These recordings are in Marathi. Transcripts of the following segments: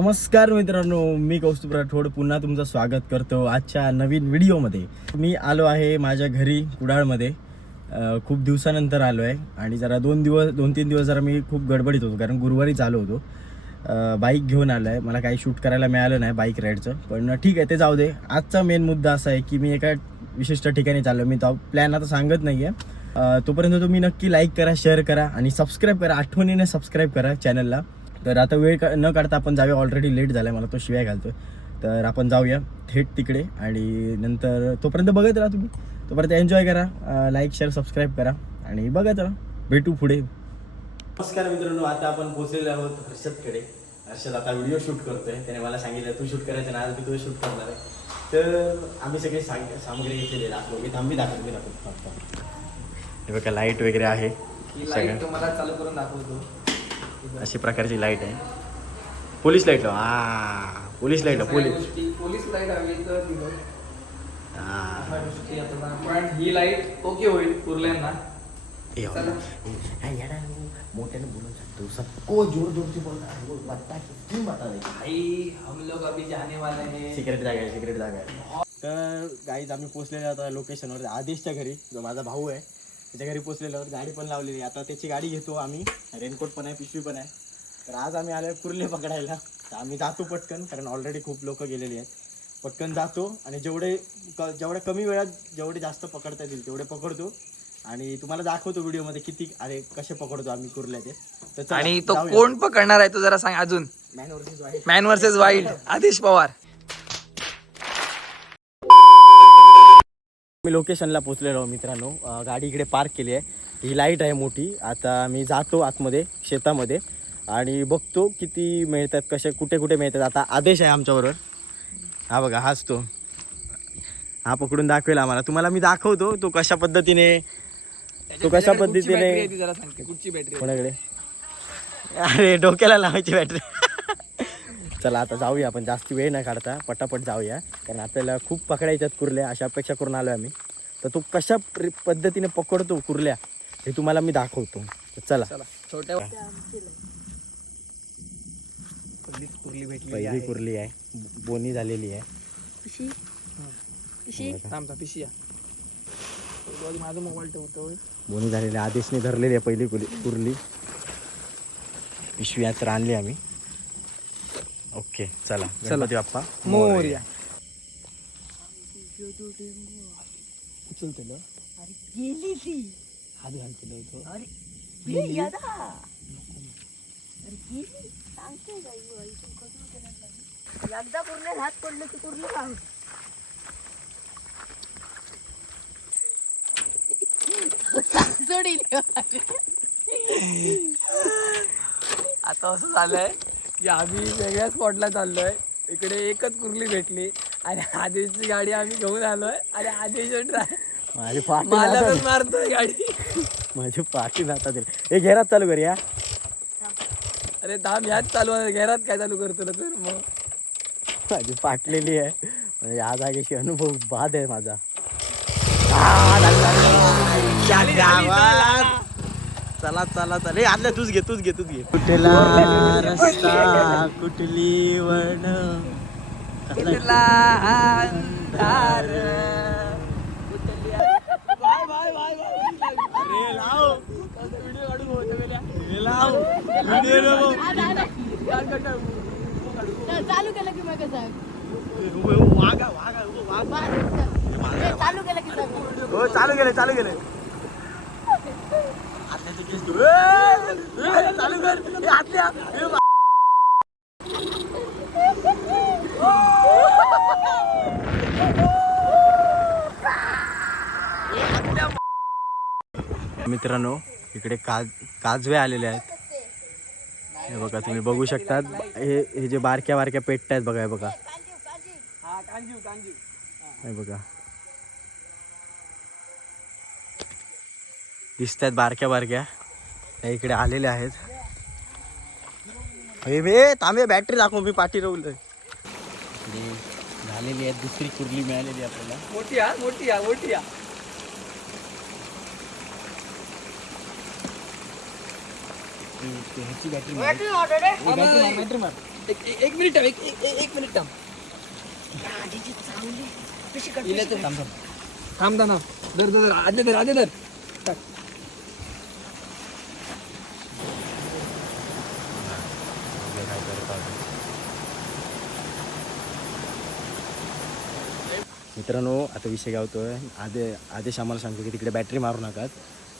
नमस्कार मित्रांनो मी कौस्तुभ राठोड. पुन्हा तुमचं स्वागत करतो आजच्या नवीन व्हिडिओमध्ये. मी आलो आहे माझ्या घरी कुडाळमध्ये. खूप दिवसानंतर आलो आहे आणि जरा दोन दिवस दोन तीन दिवस जरा मी खूप गडबडीत होतो कारण गुरुवारीच आलो होतो. बाईक घेऊन आलो आहे मला काही शूट करायला मिळालं नाही बाईक राईडचं पण ठीक आहे ते जाऊ दे. आजचा मेन मुद्दा असा आहे की मी एका विशिष्ट ठिकाणी चाललो मी तो प्लॅन आता सांगत नाही आहे तोपर्यंत तुम्ही नक्की लाईक करा शेअर करा आणि सबस्क्राईब करा. आठवणीने सबस्क्राईब करा चॅनलला तर आता वेळ का- न काढता आपण जाऊया. ऑलरेडी लेट झाला मला तो शिवाय घालतोय. तर आपण जाऊया थेट तिकडे आणि नंतर तोपर्यंत बघत राहा तुम्ही. तोपर्यंत एन्जॉय करा. लाईक शेअर सबस्क्राईब करा आणि बघत राहा. भेटू पुढे. नमस्कार मित्रांनो आता आपण पोहोचलेलो आहोत हर्षदकडे. हर्षद आता व्हिडिओ शूट करतोय. त्याने मला सांगितलं तू शूट करायचं ना आज मी तुझं शूट करणार आहे. तर आम्ही सगळे सांग सामग्री घेतलेली आहे. दाखवू. मी थांबी दाखवतो मी दाखवतो. हे बघा लाइट वगैरे आहे. तुम्हाला चालू करून दाखवतो. अशी प्रकारची लाइट आहे. पोलीस लाइट लाव. हा पोलीस लाइट लाव पोलीस. पोलीस लाइट हवी तर हा. पण ही लाइट ओके होईल. मोठ्याने बोलून सांगतो सबको जोर जोर से बोलना है वो बता की क्यों बता रहे भाई हम लोग अभी जाने वाले हैं. सिक्रेट जागा आहे सिक्रेट जागा आहे. तर गाईज आम्ही पोहोचलेलो आता लोकेशनवर आदेशच्या घरी. जो माझा भाऊ आहे त्याच्या घरी पोहोचलेलो आहोत गाडी पण लावलेली. आता त्याची गाडी घेतो आम्ही. रेनकोट पण आहे पिशवी पण आहे. तर आज आम्ही आलो कुर्ले पकडायला. तर आम्ही जातो पटकन कारण ऑलरेडी खूप लोक गेलेली आहेत. पटकन जातो आणि जेवढे क जेवढ्या कमी वेळात जेवढे जास्त पकडता येतील तेवढे पकडतो. आणि तुम्हाला दाखवतो व्हिडिओमध्ये किती अरे कसे पकडतो आम्ही कुर्ल्याचे. तर चला, आणि तो जाऊया. कोण पकडणार आहे तो जरा सांग अजून. Man versus wild. Man versus wild Adesh Pawar. मी लोकेशनला पोचलेलो आहो मित्रांनो. गाडी इकडे पार्क केली आहे. ही लाइट आहे मोठी. आता मी जातो आतमध्ये शेतामध्ये. आणि बघतो किती मिळतात कसे कुठे कुठे मिळतात. आता आदेश आहे आमच्याबरोबर. हा बघा हाच तो. हा पकडून दाखवेल आम्हाला. तुम्हाला मी दाखवतो तो कशा पद्धतीने तो कशा पद्धतीने कुठची बॅटरी कोणाकडे? अरे डोक्याला लावायची बॅटरी चला आता जाऊया आपण. जास्त वेळ न काढता. पटापट जाऊया. कारण आपल्याला खूप पकडायच्यात कुर्ल्या. अशा अपेक्षा करून आलो आम्ही. तर तो कशा प्र- पद्धतीने पकडतो कुर्ल्या हे तुम्हाला मी दाखवतो. चला. चला. छोट्या कुर्ली भेटली पहिली कुर्ली आहे. बोनी झालेली आहे. पिशी. माझा मोबाईल ठेवतो बोनी झालेली. आदेशने धरलेली आहे पहिली कुर्ली. कुर्ली. पिशवी आज तर आणली आम्ही. ओके चला. चला. गणपती बाप्पा मोर्या. उचलतेलं अरे गेली ती. हात घालतेलं होतं अरे यादा. अरे गेली? सांगते ही तू कसं केलं? एकदा हात पडलं की कुर्लं सोडील आता असं झालंय. की आम्ही वेगळ्या स्पॉटला चाललोय. इकडे एकच कुर्ली भेटली. आणि आदेशची गाडी आम्ही घेऊन आलोय. आणि आदेश माझी पाठी मारतोय गाडी. माझी पाठी दिली हे घेरात चालू कर या. अरे थांब ह्याच चालू आहे. घरात काय चालू करतो ना तर मग माझी पाटलेली आहे. म्हणजे या जागेशी अनुभव बाद आहे माझा. चला चला चला. हे आदल्या तूच घे तूच घे तूच घे. कुठला रस्ता कुठली वण हे लाव. व्हिडिओ चालू केलं की मग सांग वागा वागा वाग हे चालू. केलं की हो चालू केले चालू केले आत्याचे केस धु- ए, ए, चालू कर ए, आत्या ए, बा- मित्रांनो इकडे काज काजवे आलेले आहेत. हे बघा तुम्ही बघू शकतात. हे हे जे बारक्या बारक्या पेट्या आहेत बघा हे बघा. हे बघा. दिसत आहेत बारक्या बारक्या. त्या इकडे आलेल्या आहेत. हे बे तांबे बॅटरी दाखव मी पाठी रवलं झालेली आहे दुसरी कुर्ली मिळालेली आहे आपल्याला. मोठी हा मोठी हा मोठी हा ह्याची बॅटरी बॅटरी बॅटरी एक मिनिट थांब, एक मिनिट थांब. थांब थांब. थांब थांब धर धर आदले धर आदले धर टाक. मित्रांनो आता विषय काय होतोय? आदे आदेश आम्हाला सांगतो की तिकडे बॅटरी मारू नका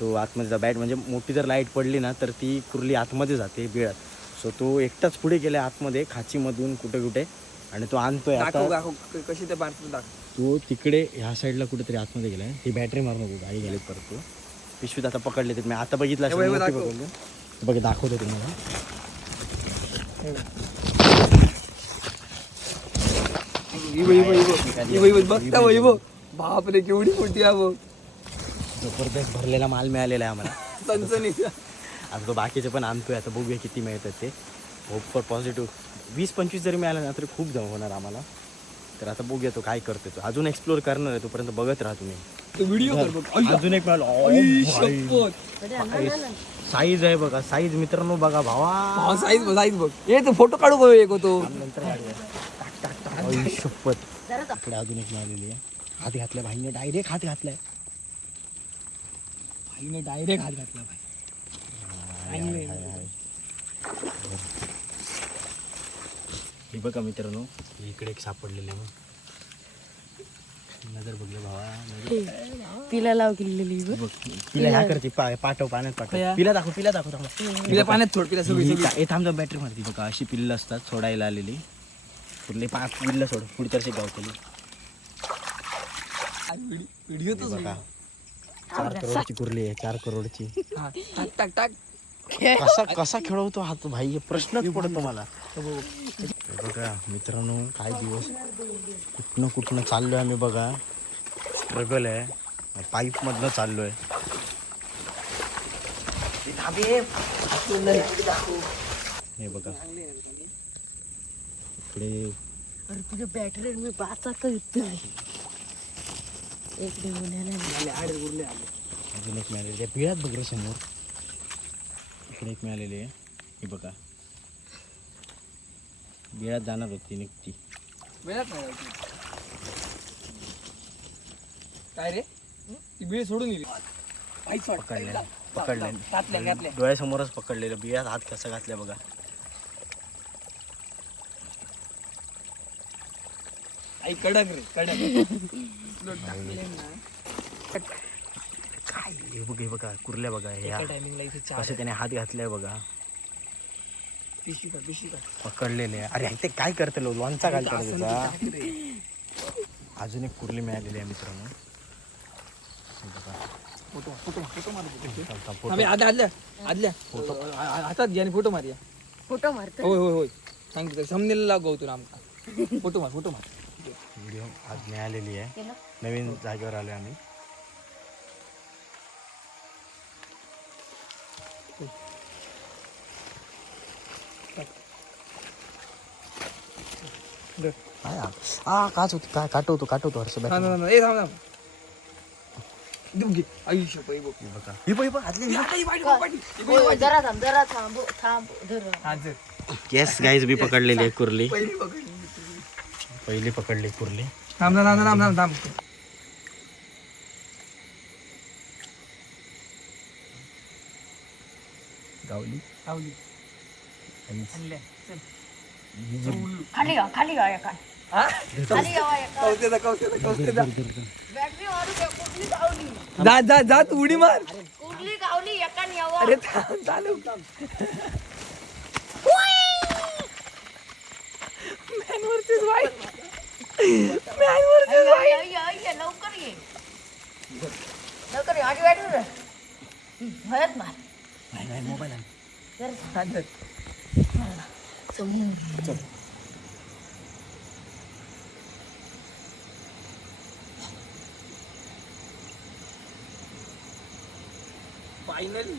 तो आतमध्ये जा बॅट म्हणजे मोठी जर लाइट पडली ना तर ती कुर्ली आतमध्ये जाते बिळात. सो तो एकटाच पुढे गेला आतमध्ये खाचीमधून कुठे कुठे आणि तो आणतोय. आता कशी ते दाखव. तो तिकडे ह्या साईडला कुठेतरी आतमध्ये गेलाय. ती बॅटरी मारू नको गाडी गेली परत तो. पिशवीत आता पकडले ते. मी आता बघितलं असेल, हे बघ, मोठी दाखव. पकडली. बघ दाखवतो तुम्हाला. बघता बघ बापरे केवढी मोठी आहे बघ जबरदस्त भरलेला माल मिळालेला आहे आम्हाला. आता तो बाकीचे पण आणतोय आता बघूया किती मिळतात ते. होप फॉर पॉझिटिव्ह वीस पंचवीस जरी मिळालं ना तरी खूप जमा होणार आम्हाला. तर आता बघूया तो काय करतो तो. अजून एक्सप्लोर करणार आहे तोपर्यंत बघत राहा तुम्ही. तो व्हिडिओ कर बघ. अय्या. अजून एक साईज आहे बघा. साईज मित्रांनो बघा भावा. साईज बघ साईज बघ. ये तो फोटो काढू बघ एक होतो. नंतर शपथ इकडे अजून एक मिळालेली आहे. हात घातलाय भाईने डायरेक्ट हात घातलाय. भाईने डायरेक्ट हात घातला भाई. हे बघा मित्रांनो इकडे एक सापडलेले आहे बघ. नजर बघले भावा तिला लाव केलेली बघ. पिला ह्या करते पा- पाठव पाण्यात पाठव. पिला. दाखव पिला दाखव. तिला पाण्यात सोड तिला सगळी थांब बॅटरी मारती. बघा अशी पिल्लं असतात सोडायला आलेली. कुठले पाच पिल्लं सोड पुढच्या गावतली व्हिडिओ बघा. चार करोडची कुर्ली आहे चार करोडची. टाक टाक टाक. कसा कसा खेळवतो हा तो भाई? प्रश्नच पडतो मला. बघा मित्रांनो काय दिवस कुठनं कुठनं चाललोय आम्ही बघा. स्ट्रगल आहे. पाईप मधनं चाललोय. हे बघा. इकडे अरे तुझ्या बॅटरी मी वाचात येतोय एक अजून एक मिळालेली आहे. पिळ्यात बघ रे समोर. इकडे एक मिळालेली आहे. ही बघा. बिळात जाणार होती निघती. वेळात नाही जायची. काय रे? ती बिळ सोडून गेली. घातल्या, घातल्या. डोळ्यासमोरच पकडलेलं. बिळात हात कसा घातला बघा. आई कडक रे कडक. काय हे बघ हे बघा कुर्ल्या बघा ह्या टायमिंगला इथे चार कसे त्याने हात घातलाय बघा. पिशवी का पकडलेले. अरे ते काय करते लो? लोणचा घालतात असं त्याचा. अजून एक कुर्ली मिळालेली आहे मित्रांनो. फोटो फोटो फोटो मार आदल्या आदल्या आदल्या. फोटो. हातात घ्या आणि फोटो मारूया फोटो मारतो होय होय होय. सांगितलं आमका फोटो मार फोटो मार. व्हिडिओ आज मिळालेली आहे? नवीन जागेवर आलो आम्ही. हा? आ काच होतो काय काटवतो काटवतो हर्ष थांब जरा थांब जरा थांब थांब धर. हा, जर. केस गाईज बी पकडलेली आहे कुर्ली. पहिली पकडली कुर्ली. थांब थांब थांब थांब थांब गावली. आणल्या. चल. ही खाली गा खाली गा एका. हा? खाली गावा एका. कौशल्याचा, कौशल्याचा, कौशल्याचा. बॅटरी मारू द्या कुठली गावली? जा जा जा तू उडी मार. कुठली गावली एका यावा अरे चालू मॅन वर्सेस वर्सेस अय्य, अय्य, अय्य, लवकर ये. लवकर ये बॅटरी रे भयत मार. नाही नाही मोबाईल आण. समोर फायनली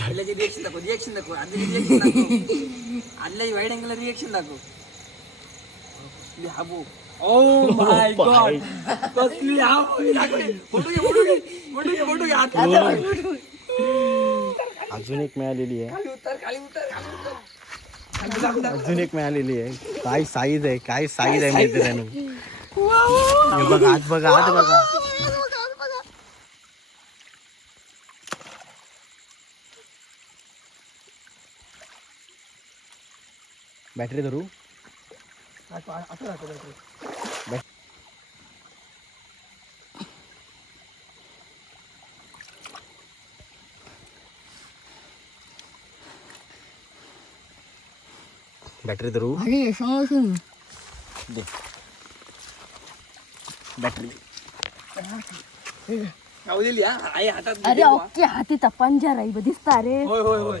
आईच्या. आदल्याची रिएक्शन दाखव रिएक्शन दाखव आदल्याची रिएक्शन दाखव आदल्याची वाईट अँगल रिएक्शन दाखव कसली हाबू ओ माय गॉड कसली हाबू दाखव. फोटो घे फोटो घे फोटो घे फोटो घे हात खाली अजून एक मिळालेली आहे उतर खाली उतर खाली उतर. खाली दाखव, दाखव. अजून एक मिळालेली आहे काय साईज आहे काय साईज आहे मित्रांनो हे बघा आज बघा आज बघा. बॅटरी धरू? असं. बॅटरी धरू? दे. बॅटरी. दिली हातात अरे. ओके हातीचा पंजा राही दिसता रे होय होय होय.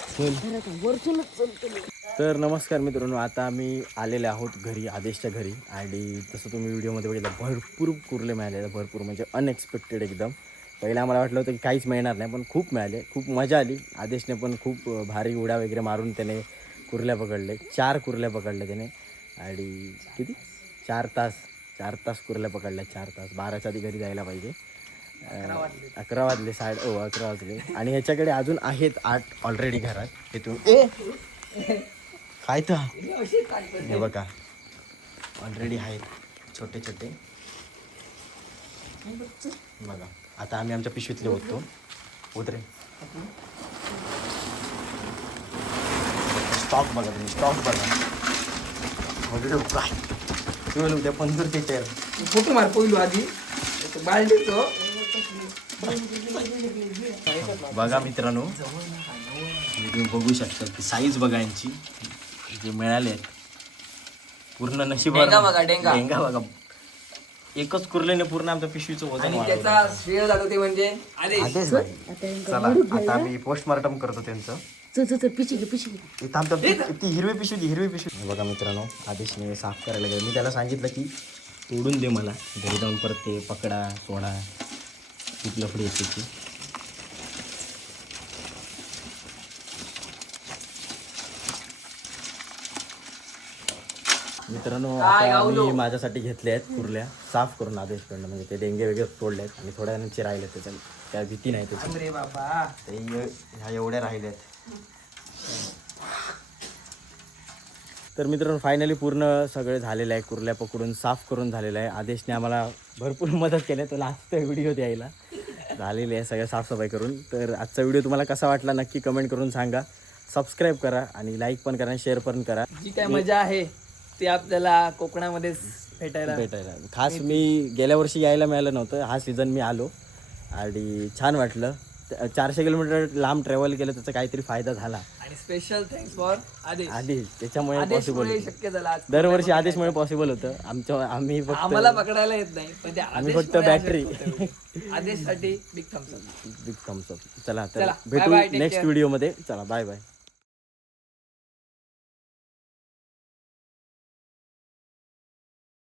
तर नमस्कार मित्रांनो आता आम्ही आलेले आहोत घरी आदेशच्या घरी. आणि तसं तुम्ही व्हिडिओमध्ये बघितलं भरपूर कुर्ले मिळाले भरपूर म्हणजे अनएक्सपेक्टेड एकदम. पहिला आम्हाला वाटलं होतं की काहीच मिळणार नाही पण खूप मिळाले. खूप मजा आली. आदेशने पण खूप भारी उड्या वगैरे मारून त्याने कुर्ल्या पकडले. चार कुर्ल्या पकडल्या त्याने. आणि किती? चार तास. चार तास कुर्ल्या पकडल्या चार तास. बाराच्या आधी घरी जायला पाहिजे. अकरा वाजले. साडे ओ अकरा वाजले. आणि ह्याच्याकडे अजून आहेत आठ ऑलरेडी घरात. हे तू ए! काय तर हे बघा. ऑलरेडी आहेत. छोटे छोटे. बघा. आता आम्ही आमच्या पिशवीतले होतो उतरे स्टॉक बघा तुम्ही. स्टॉक बघा. वगैरे काय उद्या पंधरचे चेअर फोटो मार पहिलो आधी. बाल्टीचो. बघा मित्रांनो तुम्ही बघू शकता की साईज बघा यांची. जे मिळाले पूर्ण नशीब डेंगा बघा, डेंगा. बघा. एकच कुर्लेने पूर्ण आमच्या पिशवीचं वजन आणि. त्याचा श्रेय जातो ते म्हणजे? आदेश आदेश चला आता आम्ही पोस्टमार्टम करतो त्यांचं. ती हिरवी पिशवी हिरवी पिशवी. बघा मित्रांनो आदेशने साफ करायला गेलं. मी त्याला सांगितलं की तोडून दे मला. घरी जाऊन परत ते पकडा सोडा खूप लफडी येते ती. मित्रांनो आता? मी माझ्यासाठी घेतले आहेत कुर्ल्या. साफ करून आदेशकडनं म्हणजे ते डेंगे वगैरे तोडले आहेत आणि थोड्या जणांचे राहिले त्याच्या त्या भीती नाही त्याची. बाबा. ते ह्या एवढ्या राहिल्यात तर मित्रांनो फायनली पूर्ण सगळे झालेलं आहे. कुर्ल्या पकडून साफ करून झालेलं आहे. आदेशने आम्हाला भरपूर मदत केली तो लास्ट व्हिडिओ द्यायला. झालेली आहे सगळं साफसफाई करून. तर आजचा व्हिडिओ तुम्हाला कसा वाटला नक्की कमेंट करून सांगा. सबस्क्राईब करा आणि लाईक पण करा शेअर पण करा. जी काय मजा आहे ती आपल्याला कोकणामध्येच भेटायला भेटायला. खास मी गेल्या वर्षी यायला मिळालं नव्हतं. हा सीझन मी आलो आणि छान वाटलं. चारशे किलोमीटर लांब ट्रॅव्हल केलं त्याचा काहीतरी फायदा झाला. आणि स्पेशल थँक्स फॉर आदेश. आदेश त्याच्यामुळे पॉसिबल आदेशमुळे शक्य झालं आज दरवर्षी आदेशमुळे पॉसिबल होतं. आमच्या आम्ही फक्त आम्हाला पकडायला येत नाही पण ते आम्ही फक्त आदेशमुळे बॅटरी अशक्य होतं. आदेशसाठी big thumbs big thumbs up चला तर चला, bye भेटू take नेक्स्ट care. व्हिडिओमध्ये चला बाय बाय